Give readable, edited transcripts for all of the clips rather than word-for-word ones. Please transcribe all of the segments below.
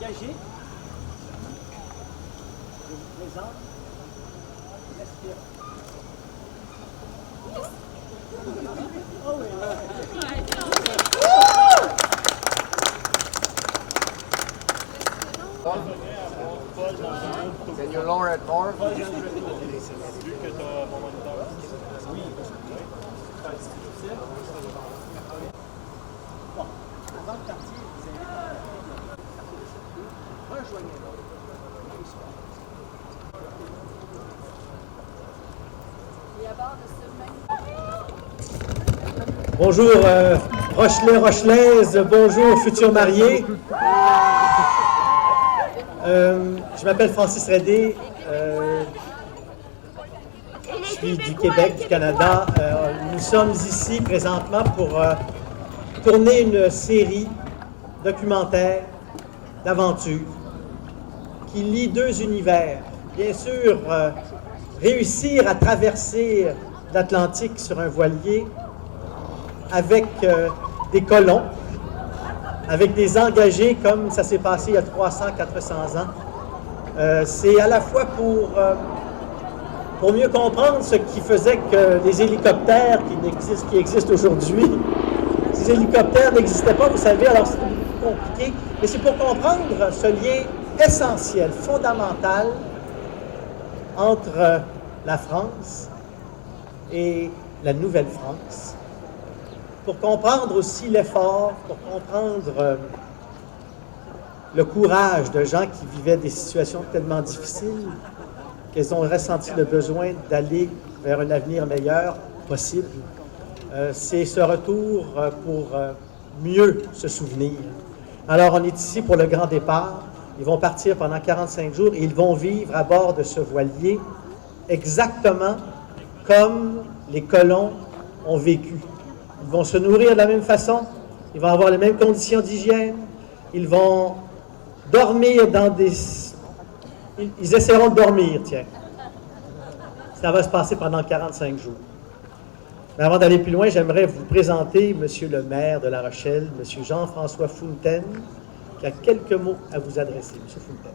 engagé. Je vous présente l'aspirant. Oh oui, Can you lower it more? Bon, avant de partir, vous allez rejoignez-le. Bonjour Rochelais, Rochelaises, bonjour futurs mariés. Je m'appelle Francis Redé, je suis du Québec, du Canada. Nous sommes ici présentement pour tourner une série documentaire d'aventure qui lie deux univers. Bien sûr, réussir à traverser l'Atlantique sur un voilier avec des colons, avec des engagés comme ça s'est passé il y a 300-400 ans. C'est à la fois pour mieux comprendre ce qui faisait que les hélicoptères qui existent aujourd'hui, ces hélicoptères n'existaient pas, vous savez, alors c'est compliqué, mais c'est pour comprendre ce lien essentiel, fondamental entre la France et la Nouvelle-France, pour comprendre aussi l'effort, pour comprendre le courage de gens qui vivaient des situations tellement difficiles qu'ils ont ressenti le besoin d'aller vers un avenir meilleur possible. C'est ce retour pour mieux se souvenir. Alors, on est ici pour le grand départ. Ils vont partir pendant 45 jours et ils vont vivre à bord de ce voilier exactement comme les colons ont vécu. Ils vont se nourrir de la même façon, ils vont avoir les mêmes conditions d'hygiène, ils vont dormir dans des... Ils essaieront de dormir, tiens. Ça va se passer pendant 45 jours. Mais avant d'aller plus loin, j'aimerais vous présenter M. le maire de La Rochelle, M. Jean-François Fountaine, qui a quelques mots à vous adresser. M. Fountaine.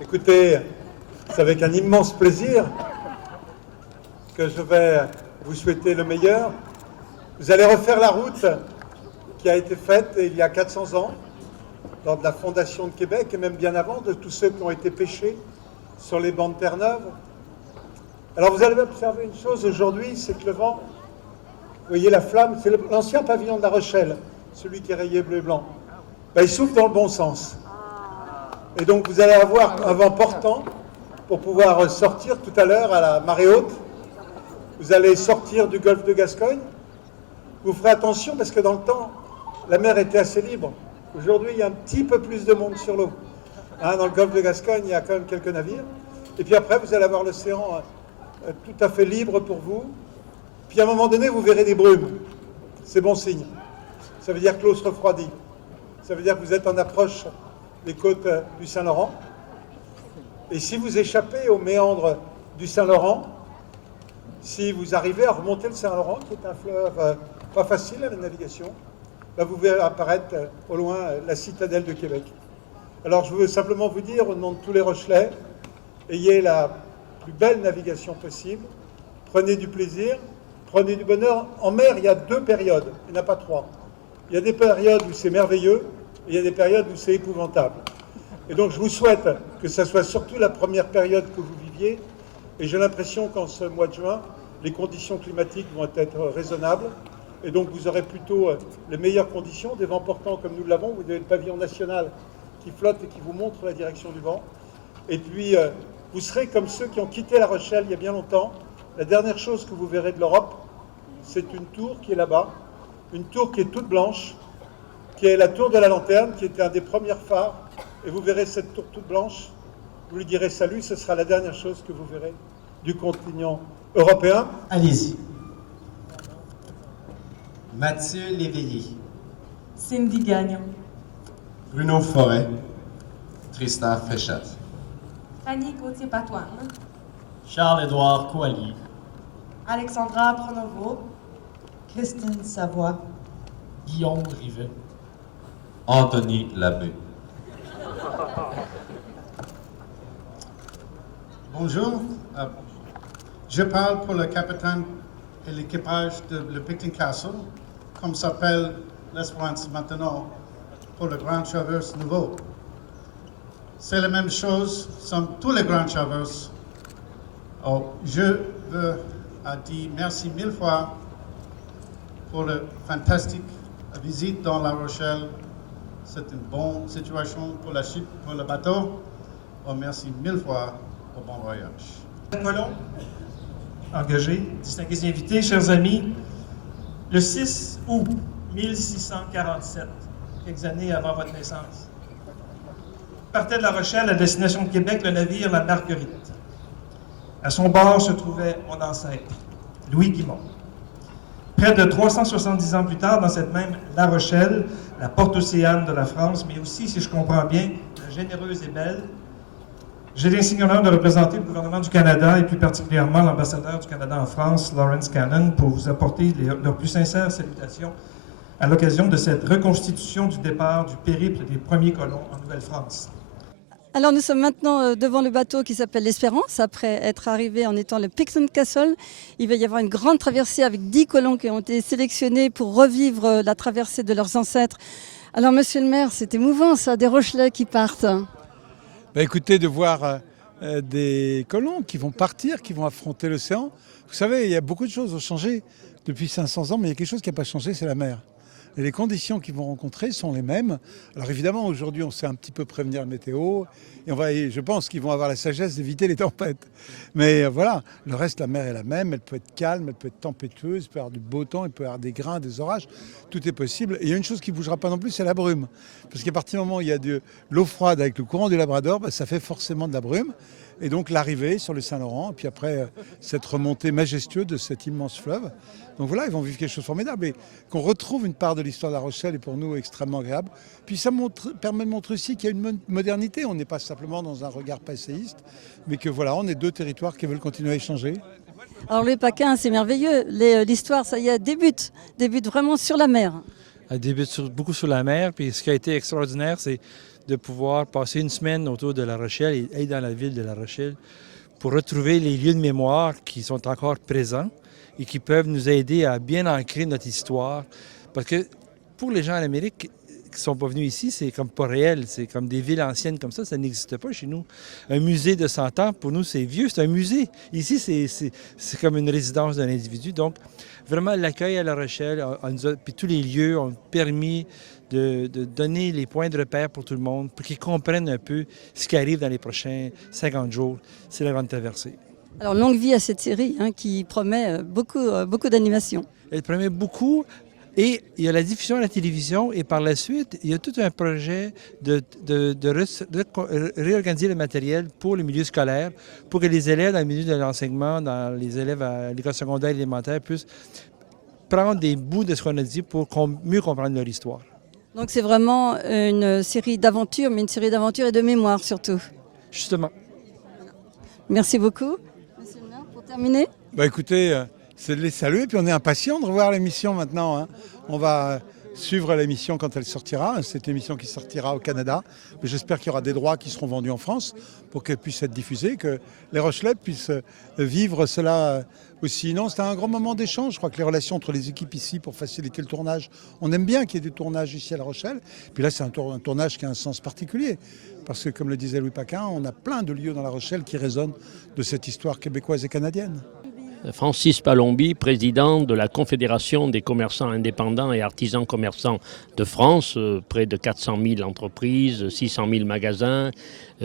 Écoutez, c'est avec un immense plaisir que je vais vous souhaiter le meilleur. Vous allez refaire la route qui a été faite il y a 400 ans, lors de la fondation de Québec, et même bien avant, de tous ceux qui ont été pêchés sur les bancs de Terre-Neuve. Alors vous allez observer une chose aujourd'hui, c'est que le vent, vous voyez la flamme, c'est l'ancien pavillon de La Rochelle, celui qui est rayé bleu et blanc. Ben, il souffle dans le bon sens. Et donc vous allez avoir un vent portant pour pouvoir sortir tout à l'heure à la marée haute. Vous allez sortir du golfe de Gascogne. Vous ferez attention parce que dans le temps, la mer était assez libre. Aujourd'hui, il y a un petit peu plus de monde sur l'eau. Hein, dans le golfe de Gascogne, il y a quand même quelques navires. Et puis après, vous allez avoir l'océan tout à fait libre pour vous. Puis à un moment donné, vous verrez des brumes. C'est bon signe. Ça veut dire que l'eau se refroidit. Ça veut dire que vous êtes en approche des côtes du Saint-Laurent. Et si vous échappez aux méandres du Saint-Laurent, si vous arrivez à remonter le Saint-Laurent, qui est un fleuve pas facile à la navigation, là vous verrez apparaître au loin la citadelle de Québec. Alors je veux simplement vous dire, au nom de tous les Rochelais, ayez la plus belle navigation possible, prenez du plaisir, prenez du bonheur. En mer, il y a deux périodes, il n'y en a pas trois. Il y a des périodes où c'est merveilleux, et il y a des périodes où c'est épouvantable. Et donc je vous souhaite que ce soit surtout la première période que vous viviez, et j'ai l'impression qu'en ce mois de juin, les conditions climatiques vont être raisonnables, et donc vous aurez plutôt les meilleures conditions, des vents portants comme nous l'avons, vous avez le pavillon national qui flotte et qui vous montre la direction du vent, et puis vous serez comme ceux qui ont quitté La Rochelle il y a bien longtemps. La dernière chose que vous verrez de l'Europe, c'est une tour qui est là-bas, une tour qui est toute blanche, qui est la tour de la Lanterne, qui était un des premiers phares, et vous verrez cette tour toute blanche, vous lui direz salut, ce sera la dernière chose que vous verrez du continent européen. Allez-y. Mathieu Léveillé, Cindy Gagnon, Bruno Forêt, Tristan Féchat. Fanny Gauthier-Patoine, Charles-Édouard Coallier, Alexandra Pronovo, Christine Savoie, Guillaume Rivet, Anthony Labbé. Bonjour, je parle pour le capitaine et l'équipage de le Picton Castle, comme s'appelle l'Espérance maintenant pour le Grand Traverse nouveau. C'est la même chose sur tous les Grands Traverses. Oh, je veux dire merci mille fois pour la fantastique visite dans La Rochelle. C'est une bonne situation pour la chute, pour le bateau. Oh, merci mille fois pour bon voyage. Colomb, engagé, distingués invités, chers amis, le 6 août 1647, quelques années avant votre naissance, partait de La Rochelle à destination de Québec le navire La Marguerite. À son bord se trouvait mon ancêtre, Louis Guimond. Près de 370 ans plus tard, dans cette même La Rochelle, la porte océane de la France, mais aussi, si je comprends bien, la généreuse et belle, j'ai l'insigne honneur de représenter le gouvernement du Canada et plus particulièrement l'ambassadeur du Canada en France, Lawrence Cannon, pour vous apporter leurs plus sincères salutations à l'occasion de cette reconstitution du départ du périple des premiers colons en Nouvelle-France. Alors nous sommes maintenant devant le bateau qui s'appelle l'Espérance. Après être arrivé en étant le Picton Castle, il va y avoir une grande traversée avec 10 colons qui ont été sélectionnés pour revivre la traversée de leurs ancêtres. Alors monsieur le maire, c'est émouvant ça, des Rochelais qui partent. Écoutez, de voir des colons qui vont partir, qui vont affronter l'océan. Vous savez, il y a beaucoup de choses qui ont changé depuis 500 ans, mais il y a quelque chose qui n'a pas changé, c'est la mer. Et les conditions qu'ils vont rencontrer sont les mêmes. Alors évidemment, aujourd'hui, on sait un petit peu prévenir la météo. Et je pense qu'ils vont avoir la sagesse d'éviter les tempêtes. Mais voilà, le reste, la mer est la même. Elle peut être calme, elle peut être tempétueuse, il peut y avoir du beau temps, il peut y avoir des grains, des orages. Tout est possible. Et il y a une chose qui ne bougera pas non plus, c'est la brume. Parce qu'à partir du moment où il y a de l'eau froide avec le courant du Labrador, ça fait forcément de la brume. Et donc l'arrivée sur le Saint-Laurent, et puis après cette remontée majestueuse de cet immense fleuve. Donc voilà, ils vont vivre quelque chose de formidable. Et qu'on retrouve une part de l'histoire de La Rochelle est pour nous extrêmement agréable. Puis ça permet de montrer aussi qu'il y a une modernité. On n'est pas simplement dans un regard passéiste, mais que voilà, on est deux territoires qui veulent continuer à échanger. Alors le Paquin, c'est merveilleux. L'histoire, ça y est, débute vraiment sur la mer. Elle débute beaucoup sur la mer. Puis ce qui a été extraordinaire, c'est de pouvoir passer une semaine autour de La Rochelle et être dans la ville de La Rochelle pour retrouver les lieux de mémoire qui sont encore présents et qui peuvent nous aider à bien ancrer notre histoire. Parce que pour les gens en Amérique qui ne sont pas venus ici, c'est comme pas réel. C'est comme des villes anciennes comme ça n'existe pas chez nous. Un musée de 100 ans, pour nous, c'est vieux, c'est un musée. Ici, c'est comme une résidence d'un individu. Donc, vraiment, l'accueil à La Rochelle, puis tous les lieux ont permis de donner les points de repère pour tout le monde, pour qu'ils comprennent un peu ce qui arrive dans les prochains 50 jours. C'est la grande traversée. Alors, longue vie à cette série qui promet beaucoup d'animation. Elle promet beaucoup. Et il y a la diffusion à la télévision et par la suite, il y a tout un projet de réorganiser le matériel pour le milieu scolaire, pour que les élèves dans le milieu de l'enseignement, dans les élèves à l'école secondaire et élémentaire puissent prendre des bouts de ce qu'on a dit pour mieux comprendre leur histoire. Donc c'est vraiment une série d'aventures, mais une série d'aventures et de mémoire surtout. Justement. Merci beaucoup. Monsieur le maire, pour terminer. Écoutez, c'est de les saluer, puis on est impatients de revoir l'émission maintenant. On va suivre l'émission quand elle sortira. C'est une émission qui sortira au Canada. Mais j'espère qu'il y aura des droits qui seront vendus en France pour qu'elle puisse être diffusée, que les Rochelais puissent vivre cela aussi. Non, c'était un grand moment d'échange. Je crois que les relations entre les équipes ici pour faciliter le tournage, on aime bien qu'il y ait du tournage ici à La Rochelle. Puis là, c'est un tournage qui a un sens particulier. Parce que, comme le disait Louis Paquin, on a plein de lieux dans La Rochelle qui résonnent de cette histoire québécoise et canadienne. Francis Palombi, président de la Confédération des commerçants indépendants et artisans commerçants de France, près de 400 000 entreprises, 600 000 magasins,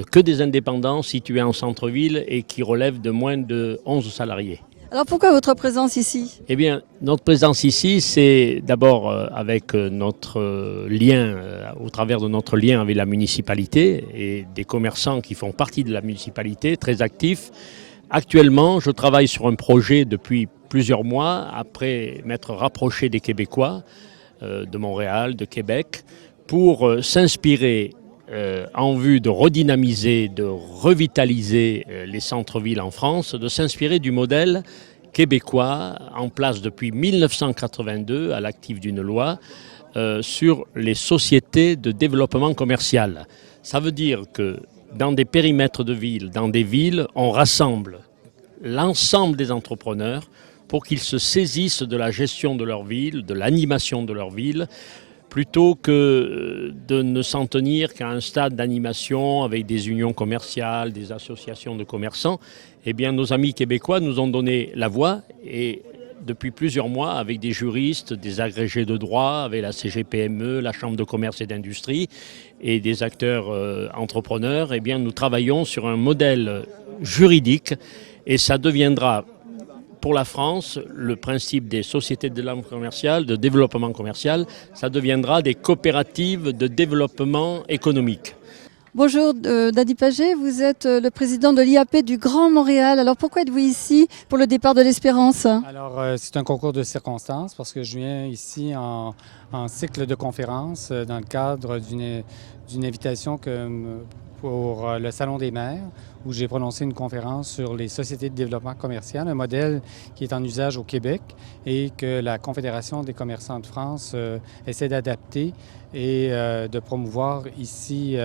que des indépendants situés en centre-ville et qui relèvent de moins de 11 salariés. Alors pourquoi votre présence ici? Eh bien, notre présence ici, c'est d'abord avec notre lien, au travers de notre lien avec la municipalité et des commerçants qui font partie de la municipalité, très actifs. Actuellement, je travaille sur un projet depuis plusieurs mois, après m'être rapproché des Québécois, de Montréal, de Québec, pour s'inspirer en vue de redynamiser, de revitaliser les centres-villes en France, de s'inspirer du modèle québécois en place depuis 1982 à l'actif d'une loi sur les sociétés de développement commercial. Ça veut dire que dans des périmètres de ville, dans des villes, on rassemble l'ensemble des entrepreneurs pour qu'ils se saisissent de la gestion de leur ville, de l'animation de leur ville, plutôt que de ne s'en tenir qu'à un stade d'animation avec des unions commerciales, des associations de commerçants. Eh bien, nos amis québécois nous ont donné la voie et depuis plusieurs mois, avec des juristes, des agrégés de droit, avec la CGPME, la Chambre de commerce et d'industrie et des acteurs entrepreneurs, eh bien, nous travaillons sur un modèle juridique et ça deviendra pour la France, le principe des sociétés de développement commercial, ça deviendra des coopératives de développement économique. Bonjour Dadi Pagé, vous êtes le président de l'IAP du Grand Montréal. Alors pourquoi êtes-vous ici pour le départ de l'Espérance? Alors c'est un concours de circonstances parce que je viens ici en cycle de conférences dans le cadre d'une invitation pour le Salon des maires où j'ai prononcé une conférence sur les sociétés de développement commercial, un modèle qui est en usage au Québec et que la Confédération des commerçants de France essaie d'adapter et de promouvoir ici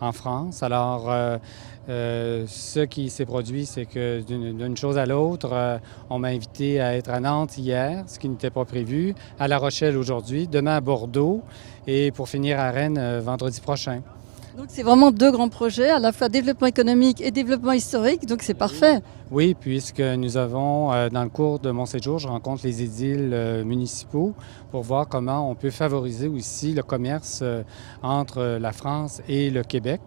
en France. Alors, ce qui s'est produit, c'est que d'une chose à l'autre, on m'a invité à être à Nantes hier, ce qui n'était pas prévu, à La Rochelle aujourd'hui, demain à Bordeaux et pour finir à Rennes vendredi prochain. Donc c'est vraiment deux grands projets, à la fois développement économique et développement historique, donc c'est parfait. Oui, puisque nous avons, dans le cours de mon séjour, je rencontre les édiles municipaux pour voir comment on peut favoriser aussi le commerce entre la France et le Québec.